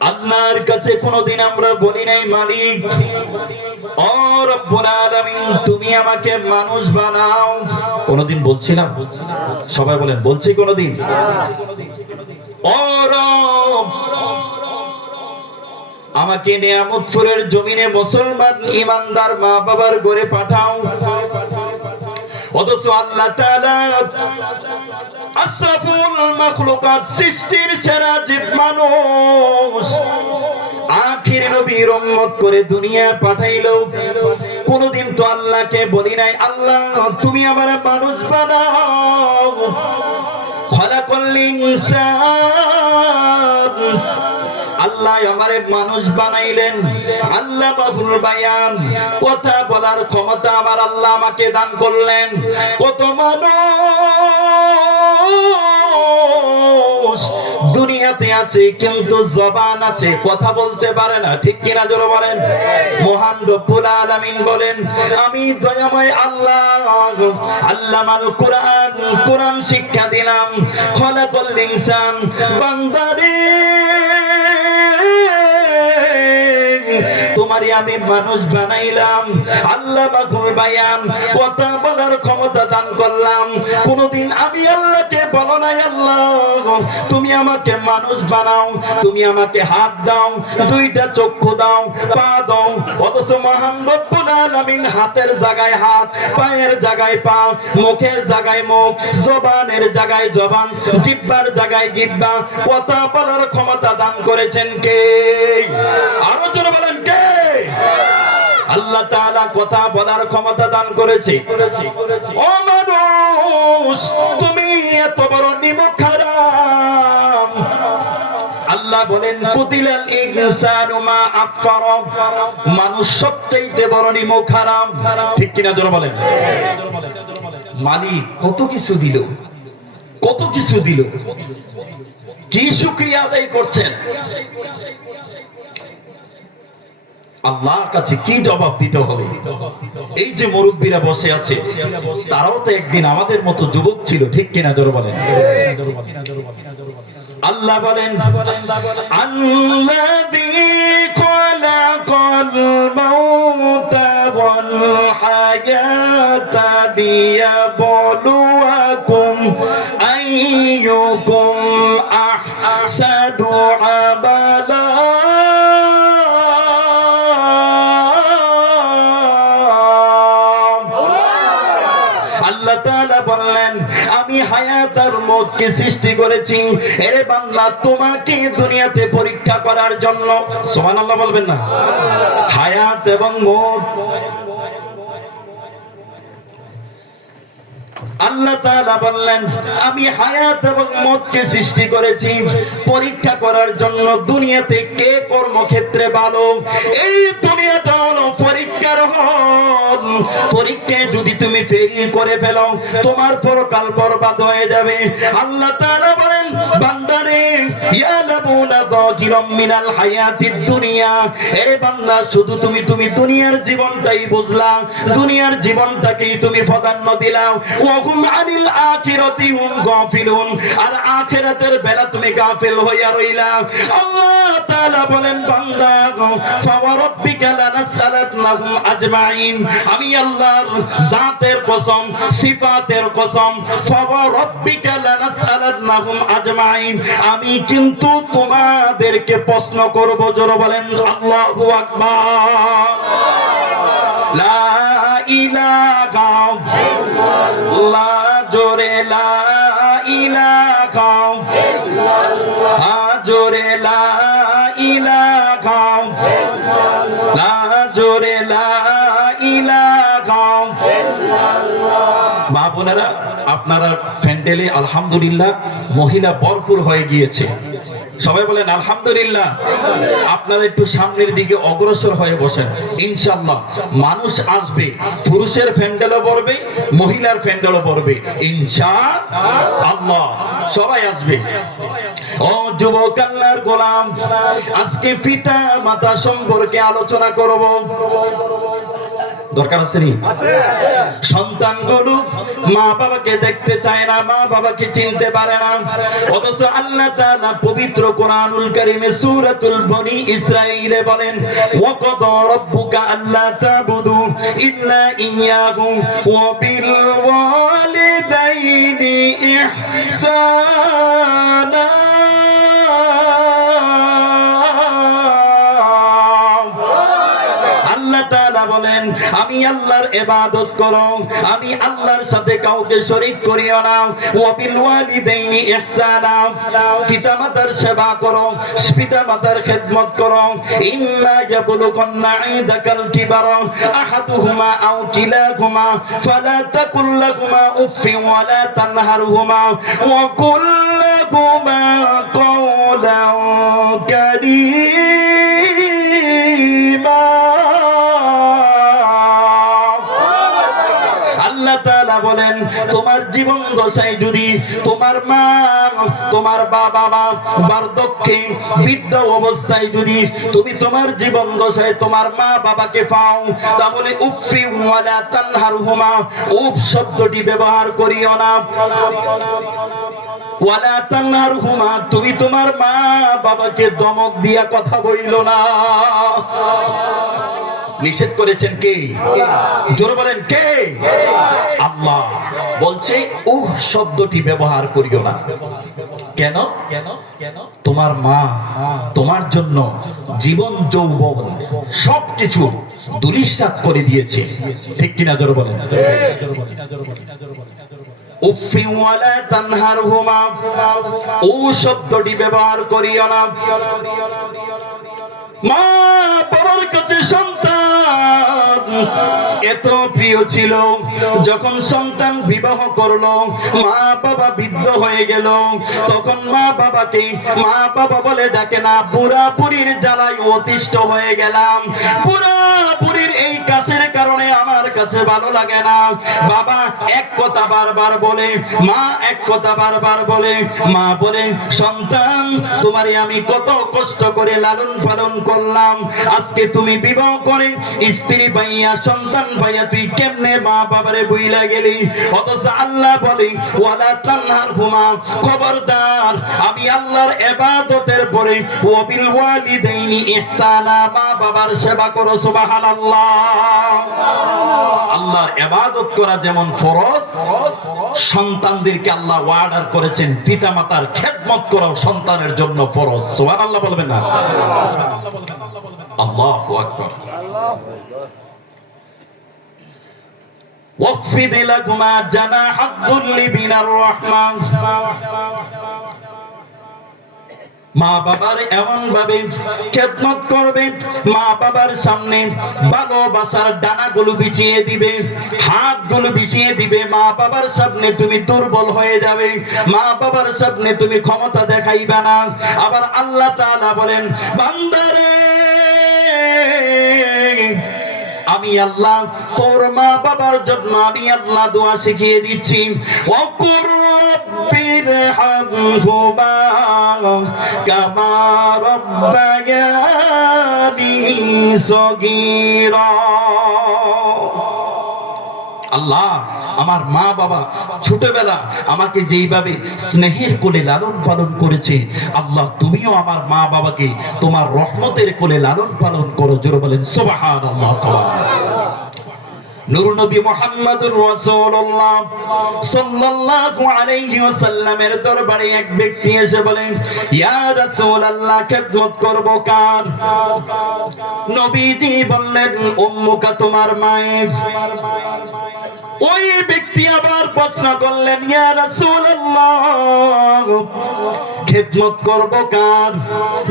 আল্লাহর কাছে কোনোদিন আমরা বলি নাই মালিক ও রব্বুল আলামিন তুমি আমাকে মানুষ বানাও। কোনোদিন বলছিলাম? সবাই বলেন বলছি কোনোদিন? ও রব আমাকে নিয়ামতপুরের জমিনে মুসলমান ইমানদার মা বাবার ঘরে পাঠাও। অথচ আল্লাহ তাআলা আশরাফুল মাখলুকাত সৃষ্টির সেরা জীব মানুষ আখির নবীর উম্মত করে দুনিয়া পাঠাইলো। কোনদিন তো আল্লাহকে বলি নাই আল্লাহ তুমি আমার মানুষ বানাও। খলাকাল ইনসান আল্লাহ আমারে মানুষ বানাইলেন। আল্লাহ বাহুল বায়ান কথা বলার ক্ষমতা আমার আল্লাহ আমাকে দান করলেন। কত মানুষ দুনিয়াতে আছে কিন্তু জবান আছে কথা বলতে পারে না, ঠিক কিনা জোরে বলেন? মহান রব্বুল আলামিন বলেন আমি দয়াময় আল্লাহ আল্লামাল কোরআন কোরআন শিক্ষা দিলাম। খলাকাল ইনসান বান্দারে তোমারে আমি মানুষ বানাইলাম। আল্লাহ বাকুল বায়ান কথা বলার ক্ষমতা দান করলাম। কোনদিন আমি আল্লাহকে বলো নাই আল্লাহ তুমি আমাকে মানুষ বানাও, তুমি আমাকে হাত দাও, দুইটা চক্ষু দাও, পা দাও। অথচ মহান রব্বুল আলামিন হাতের জায়গায় হাত, পায়ের জায়গায় পা, মুখের জায়গায় মুখ, জবানের জায়গায় জবান, জিহ্বার জায়গায় জিহ্বা, কথা বলার ক্ষমতা দান করেছেন কে? আরো জোরে বলেন কে? আল্লাহ তাআলা কথা বলার ক্ষমতা দান করেছে। ও মানুষ তুমি এত বড় নিমক হারাম। আল্লাহ বলেন কুতিলাল ইনসানু মা আকফারা মানুষ সবচেয়ে বড় নিমক হারাম, ঠিক কিনা জোরে বলেন? মালিক কত কিছু দিল, কত কিছু দিল, কি শুকরিয়া আদায় করছেন? আল্লাহর কাছে কি জবাব দিতে হবে? এই যে মুরব্বীরা বসে আছে তারাও তো একদিন আমাদের মতো যুবক ছিল, ঠিক কিনা জোরে বলেন? আল্লাহ বলেন আল্লাযী খালাকাল মাউতা ওয়াল হায়াতা লিয়াবলুয়াকুম আইয়ুকুম আহসানু আমালা। বললেন আমি হায়াত আর মওতকে সৃষ্টি করেছি এরে বান্দা তোমাকে দুনিয়াতে পরীক্ষা করার জন্য। সুবহানাল্লাহ বলবেন না? হায়াত এবং মওত আল্লাহ তাআলা বললেন আমি হায়াত এবং মওতকে সৃষ্টি করেছি পরীক্ষা করার জন্য। দুনিয়াতে কে কর্মক্ষেত্রে ভালো, এই দুনিয়াটা হলো পরীক্ষার হল। পরীক্ষায় যদি তুমি ফেল করে ফেলো তোমার পরকাল বরবাদ হয়ে যাবে। আল্লাহ তাআলা বলেন বান্দারে ইয়ালাবুনা যাকিরাম মিনাল হায়াতিদ দুনিয়া, এরে বান্দা শুধু তুমি দুনিয়ার জীবনটাই বুঝলা, দুনিয়ার জীবনটাকেই তুমি প্রাধান্য দিলা। ওয়াহুম আনিল আখিরাতি হুম গাফিলুন, আর আখিরাতের বেলা তুমি গাফিল হইয়া রইলা। আল্লাহ তাআলা বলেন বান্দা ফাওয়ারাব্বিকা লানাসআলান্নাহুম আজমাইন, আমি আল্লাহর জাতের কসম সিফাতের কসম ফাওয়ারাব্বিকা লানাসআলান্নাহুম আজমাইন, আমি কিন্তু তোমাদেরকে প্রশ্ন করব। জোরে বলেন আল্লাহু আকবার। লা ইলাহা ইল্লাল্লাহ, জোরে লা ইলাহা ইল্লাল্লাহ, জোরে লা ইলাহা ইল্লাল্লাহ, জোরে লা ইলাহা ইল্লাল্লাহ। মা বোনেরা আপনারা প্যান্ডেলে আলহামদুলিল্লাহ মহিলা ভরপুর হয়ে গিয়েছে, সবাই বলেন আলহামদুলিল্লাহ। আপনারা একটু সামনের দিকে অগ্রসর হয়ে বসেন, ইনশাআল্লাহ মানুষ আসবে, পুরুষের প্যান্ডেলও পড়বে মহিলার প্যান্ডেলও পড়বে ইনশাআল্লাহ, সবাই আসবে। ও যুবক আল্লাহর গোলাম, আজকে পিতা মাতা সম্পর্কে আলোচনা করব। দরকার আছে নি? সন্তানগুলো মা বাবাকে দেখতে চায় না, মা বাবাকে চিনতে পারে না, অথচ আল্লাহ তাআলা পবিত্র কোরআনুল কারীমে সূরাতুল বনি ইসরাঈলে বলেন ওয়াকাদা রাব্বুকা আল্লা তা'বুদু ইল্লা ইয়্যাহু ওয়া বিল ওয়ালিদাইনি ইহসানা। বলেন আমি আল্লাহর ইবাদত করো, আমি আল্লাহর সাথে কাউকে শরীক করিও না। ওয়া বিল ওয়ালিদাইনি ইহসানা, পিতামাতার সেবা করো, পিতামাতার খেদমত করো। ইম্মা ইয়াবলুগান্না ইনদাকাল কিবারা আহাদুহুমা আও কিলাহুমা ফালা তাকুল লাহুমা উফফিন ওয়া লা তানহারহুমা ওয়া কুল লাহুমা কাওলান কারীমা। বলেন তোমার জীবন দশায় যদি তোমার মা তোমার বাবা বার্ধক্যে বৃদ্ধ অবস্থায় যদি তুমি তোমার জীবন দশায় তোমার মা বাবাকে পাও, তাহলে উফফি ওয়ালা তানহারহুমা, উফ শব্দটি ব্যবহার করিও না। ওয়ালা তানহারহুমা, তুমি তোমার মা বাবাকে ধমক দিয়া কথা বইলো না। নিষেধ করেছেন কে? জোরে বলেন কে? আল্লাহ বলছে শব্দটি ব্যবহার করিও না। কেন? তোমার মা তোমার জন্য জীবন যৌবন সবকিছু দুলিশাত করে দিয়েছে, ঠিক কিনা? জোরে বলেন। উফফি ওয়ালা তানহারহুমা, শব্দটি ব্যবহার করিও না। মা বাবার কাছে সন্তান এত প্রিয় ছিল, যখন সন্তান বিবাহ করলো, মা বাবা বৃদ্ধ হয়ে গেল, তখন মা বাবা বলে ডাকে না। বুড়া বুড়ির জ্বালায় অতিষ্ঠ হয়ে গেলাম, বুড়া বুড়ির এই কাছের কারণে আমার কাছে ভালো লাগে না। বাবা এক কথা বারবার বলে, মা এক কথা বারবার বলে। মা বলে সন্তান তোমারে আমি কত কষ্ট করে লালন পালন করলাম, আজকে তুমি বিবাহ করে স্ত্রী পাইয়া সন্তান পাইয়া তুই কেমনে মা বাবারে ভুইলা গেলি? অথচ আল্লাহ বলে ওয়ালা তানহারহুমা, খবরদার আমি আল্লাহর ইবাদতের পরে ওয়া বিল ওয়ালিদাইনি ইহসানা, মা বাবার সেবা করো। সুবহানাল্লাহ। আল্লাহর ইবাদত করা যেমন ফরজ, সন্তানদেরকে আল্লাহ অর্ডার করেছেন পিতামাতার খেদমত করা সন্তানের জন্য ফরজ। সুবহানাল্লাহ বলবেন না? আল্লাহু আকবার। ওয়াকফিদ লাকুমা জানাহাদ যুল্লি মিনার রাহমাহ, মা বাবার এমন ভাবে খেদমত করবে, মা বাবার সামনে ভালোবাসার ডানাগুলো বিছিয়ে দিবে, হাতগুলো বিছিয়ে দিবে। মা বাবার সামনে তুমি দুর্বল হয়ে যাবে, মা বাবার সামনে তুমি ক্ষমতা দেখাইবা না। আবার আল্লাহ তাআলা বলেন বান্দারে আমি আল্লাহ তোর মা বাবার জন্য আমি আল্লাহ দোয়া শিখিয়ে দিচ্ছি। ওয়াকুর রব্বিরহামহুমা কামা রাব্বায়ানি সগীরা। আল্লাহ আমার মা বাবা ছোটবেলা আমাকে যেইভাবে স্নেহের কোলে লালন পালন করেছে, আল্লাহ তুমিও আমার মা বাবাকে তোমার রহমতের কোলে লালন পালন করো। জোরে বলেন সুবহানাল্লাহ। নূর নবী মুহাম্মদুর রাসূলুল্লাহ সাল্লাল্লাহু আলাইহি ওয়াসাল্লামের দরবারে এক ব্যক্তি এসে বলেন ইয়া রাসূলুল্লাহ খেদমত করব কার? নবীজি বললেন উম্মুকা, তোমার মায়ের। ওই ব্যক্তি আবার প্রশ্ন করলেন ইয়া রাসূলুল্লাহ খেদমত করব কার?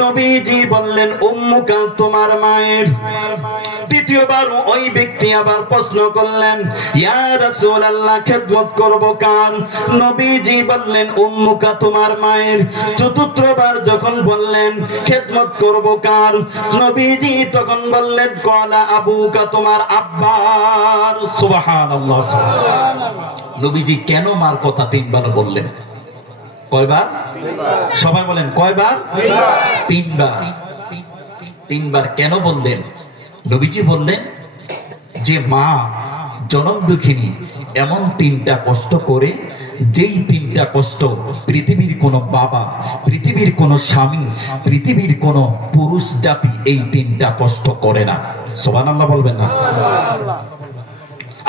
নবীজি বললেন উম্মুকা, তোমার মায়ের। তৃতীয়বার ওই ব্যক্তি আবার প্রশ্ন করলেন ইয়া রাসূলুল্লাহ খেদমত করব কার? নবীজি বললেন উম্মুকা, তোমার মায়ের। চতুর্থবার যখন বললেন খেদমত করব কার? নবীজি তখন বললেন ক্বালা আবুকা, তোমার আব্বার। সুবহানাল্লাহ। নবীজি কেন মার কথা তিনবার বললেন? কয়বার? সবাই বলেন কয়বার? তিনবার। তিনবার কেন বললেন? নবীজি বললেন যে মা জনম দুঃখিনী এমন তিনটা কষ্ট করে, যেই তিনটা কষ্ট পৃথিবীর কোনো বাবা, পৃথিবীর কোনো স্বামী, পৃথিবীর কোনো পুরুষ জাতি এই তিনটা কষ্ট করে না। সুবহানাল্লাহ বলবেন না?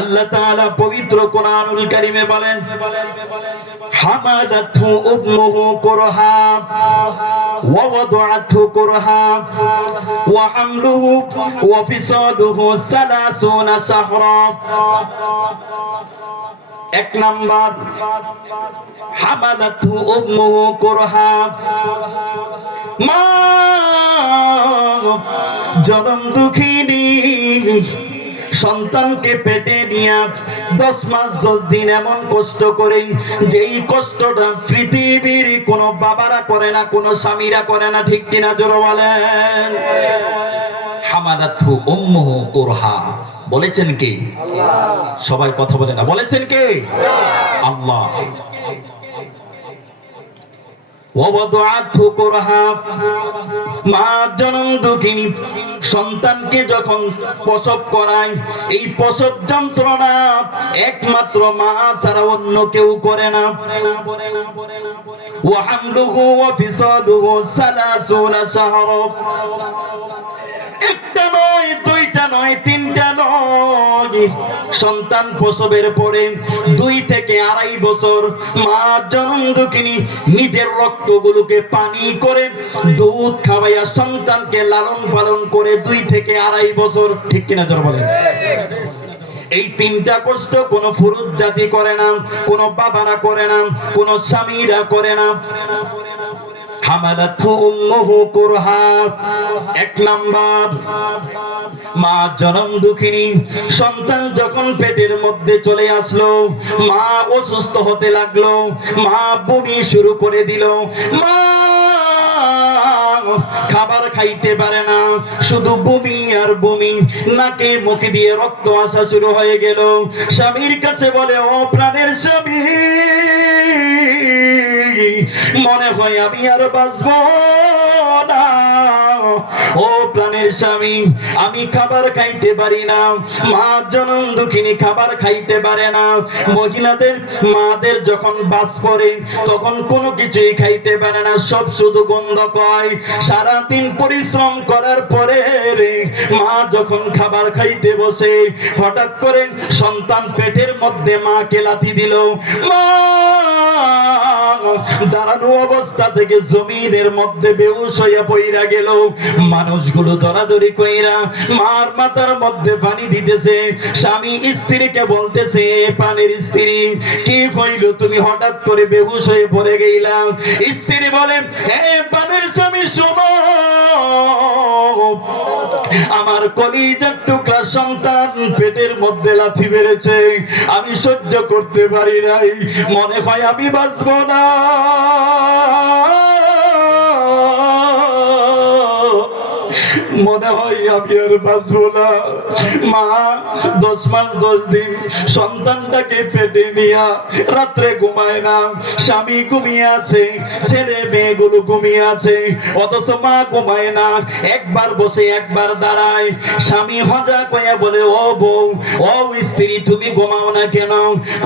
আল্লাহ তাআলা পবিত্র কোরআনুল কারীমে বলেন, হামাদাতহু উম্মুহু কুরহা ওয়া ওয়াদাআতহু কুরহা ওয়া হামলুহু ওয়া ফিসালুহু 30 শাহরা। এক নাম্বার, হামাদাতহু উম্মুহু কুরহা, মা জনম দুঃখিনী সন্তানকে পেটে নিয়ে 10 মাস 10 দিন এমন কষ্ট করে, যেই কষ্টটা পৃথিবীর কোনো বাবারা করে না, কোনো স্বামীরা করে না। ঠিক কিনা জোরে বলেন? হামাদাতহু উম্মুহু কুরহা বলেছেন কে? আল্লাহ। সবাই কথা বলে না, বলেছেন কে? আল্লাহ। মা জনম দুঃখিনী সন্তানকে যখন প্রসব করায়, এই প্রসব যন্ত্রণা একমাত্র মা ছাড়া অন্য কেউ করে না। ওয়া হামলুহু ওয়া ফিসালুহু 30 শাহরা। একটা নয়, দুইটা নয়, তিনটা নয়, সন্তান প্রসবের পরে 2 থেকে 2.5 বছর মা জনম দুঃখিনী নিজের রক্তগুলোকে পানি করে দুধ খাওয়াইয়া সন্তানকে লালন পালন করে 2 থেকে 2.5 বছর। ঠিক কিনা জোরে বলেন? এই তিনটা কষ্ট কোন পুরুষ জাতি করে না, কোন বাবারা করে না, কোন স্বামীরা করে না। হামাদাতহু উম্মুহু কুরহা। এক নাম্বার, মা জনম দুঃখিনী সন্তান যখন পেটের মধ্যে চলে আসলো, মা অসুস্থ হতে লাগলো, মা বমি শুরু করে দিল, মা খাবার খাইতে পারে না, শুধু বমি আর বমি, নাকে মুখে দিয়ে রক্ত আসা শুরু হয়ে গেল। স্বামীর কাছে বলে, ও প্রাণের স্বামী, মনে হয় আমি আর বাঁচবো না। ও প্রাণের স্বামী, আমি খাবার খাইতে পারি না। মা জনম দুঃখিনী খাবার খাইতে পারে না। মহিলাদের মাদের যখন বাস পড়ে তখন কোনো কিছুই খাইতে পারে না, সব শুধু গন্ধ কয়। সারাদিন পরিশ্রম করার পরে মা যখন খাবার খাইতে বসে, হঠাৎ করে সন্তান পেটের মধ্যে মাকে লাথি দিল। মা দাঁড়ানো অবস্থা থেকে জমিনের মধ্যে বেহুশ হইয়া পইরা গেল। মানুষগুলো দরাদরি কইরা মার মাথার মধ্যে পানি দিতেছে। স্বামী স্ত্রীকে বলতেছে, পানির স্ত্রী কি হইল, তুমি হঠাৎ করে বেহুশ হয়ে পড়ে গেলা? স্ত্রী বলেন, হে পানির স্বামী শোনো, আমার কলিজার টুকরা সন্তান পেটের মধ্যে লাথি মেরেছে, আমি সহ্য করতে পারি নাই, মনে হয় আমি বাঁচবো না। মনে হয় আমি আর বাঁচবো না। মা 10 মাস 10 দিন সন্তানটাকে পেটে নিয়া রাত্রে ঘুমায় না। স্বামী ঘুমিয়ে আছে, ছেলে মেয়েগুলো ঘুমিয়ে আছে, অথচ মা ঘুমায় না। একবার বসে একবার দাঁড়ায়। স্বামী হজা কইয়া বলে, ও বউ, ও স্ত্রী, তুমি ঘুমাও না কেন?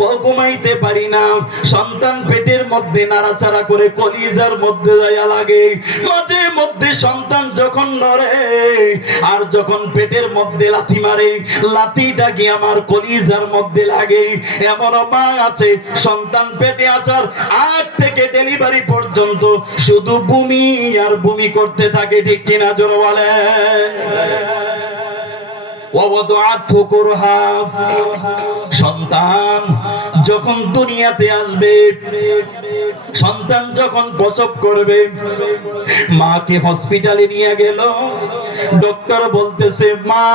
ও ঘুমাইতে পারি না, সন্তান পেটের মধ্যে নাড়াচাড়া করে কলিজার মধ্যে যাইয়া লাগে। মাঝে মধ্যে সন্তান যখন নড়ে আর যখন পেটের মধ্যে লাথি মারে, লাথিটা কি আমার কলিজার মধ্যে লাগে। এমন মা আছে, সন্তান পেটে আসার আগ থেকে ডেলিভারি পর্যন্ত শুধু বমি আর বমি করতে থাকে। ঠিক কিনা জোরে বলেন? সন্তান যখন দুনিয়াতে আসবে, সন্তান যখন প্রসব করবে, মাকে হসপিটালে নিয়ে গেল। ডক্টর বলতেছে, মা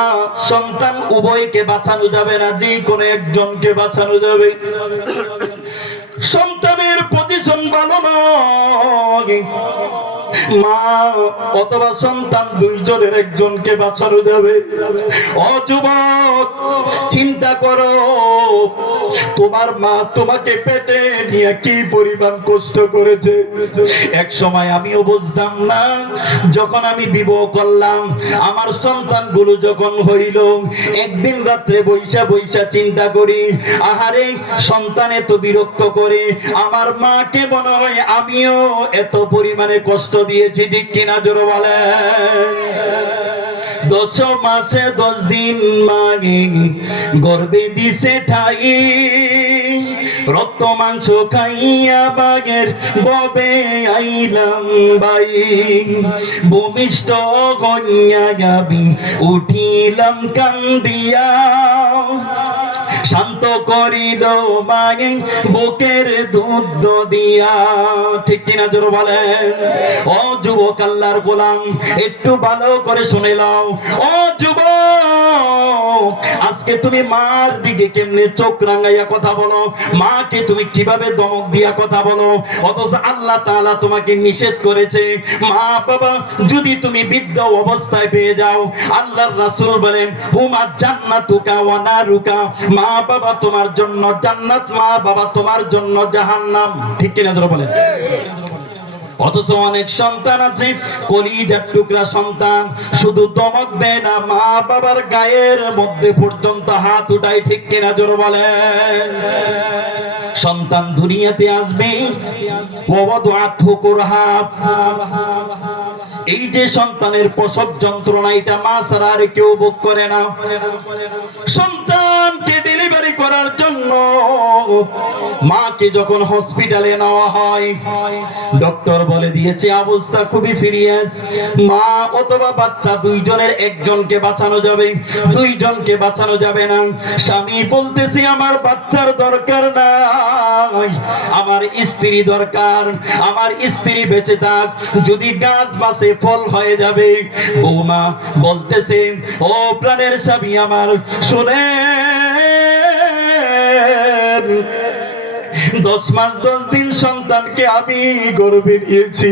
সন্তান উভয়কে বাঁচানো যাবে না, যে কোনো একজনকে বাঁচানো যাবে। সন্তানের পজিশন ভালো নয়, মা অথবা সন্তান দুইজনের একজনকে বাঁচানো যাবে। ও যুবক, চিন্তা করো, তোমার মা তোমাকে পেটে নিয়ে কি পরিমাণ কষ্ট করেছে। এক সময় আমিও বুঝতাম না, যখন আমি বিবাহ করলাম, আমার সন্তানগুলো যখন হইল, একদিন রাত্রে বৈশা বৈশা চিন্তা করি, আহারে সন্তান এত বিরক্ত করে, আমার মাকে মনে হয় আমিও এত পরিমাণে কষ্ট দিয়েছি, ঠিক কিনা জোরে বলে। 10 মাসে 10 দিন মাগে গর্বে দিছে ঠাই, রক্ত মাংস খাইয়া বাগের ববে আইলাম বাই, ভূমিষ্ঠ গইয়া যাবি উঠিলাম কান্দিয়া, শান্ত করিল মাগে বুকের দুধ দিয়া, ঠিক কিনা জোরে বলেন। ও যুবক আল্লাহর গোলাম, একটু ভালো করে শুনে নাও। ও যুবক, আজকে তুমি মার দিকে কেমনে চোখ রাঙাইয়া কথা বলো, মাকে তুমি কিভাবে দমক দিয়া কথা বলো, অথচ আল্লাহ তাআলা তোমাকে নিষেধ করেছে। মা বাবা যদি তুমি বৃদ্ধ অবস্থায় পেয়ে যাও, আল্লাহর রাসূল বলেন হুমা জান্নাতুকা ওয়া নারুকা, মা বাবা তোমার জন্য জান্নাত, মা বাবা তোমার জন্য জাহান্নাম, ঠিক কিনা জোরে বলেন। অথচ অনেক সন্তান আছে কলিজার টুকরা সন্তান, শুধু দমক দেয় না, মা বাবার গায়ের মধ্যে পর্যন্ত হাত উঠায়, ঠিক কিনা জোরে বলেন। সন্তান দুনিয়াতে আসবে, ওয়াদাআতহু কুরহা, এই যে সন্তানের প্রসব যন্ত্রণা, এটা মা ছাড়া আর কেউ ভোগ করে না। সন্তানকে ডেলিভারি করার জন্য মাকে যখন হসপিটালে নেওয়া হয়, ডক্টর বলে দিয়েছে অবস্থা খুবই সিরিয়াস, মা অথবা বাচ্চা দুইজনের একজনকে বাঁচানো যাবে, দুইজনকে বাঁচানো যাবে না। স্বামী বলতেছে আমার বাচ্চার দরকার নাই, আমার স্ত্রী দরকার, আমার স্ত্রী বেঁচে থাক, যদি গাছ বাঁচে ফল হয়ে যাবে। বৌমা বলতেছে ও প্রাণের স্বামী আমার, শুনে 10 মাস 10 দিন সন্তানকে আমি গর্ভে নিয়েছি।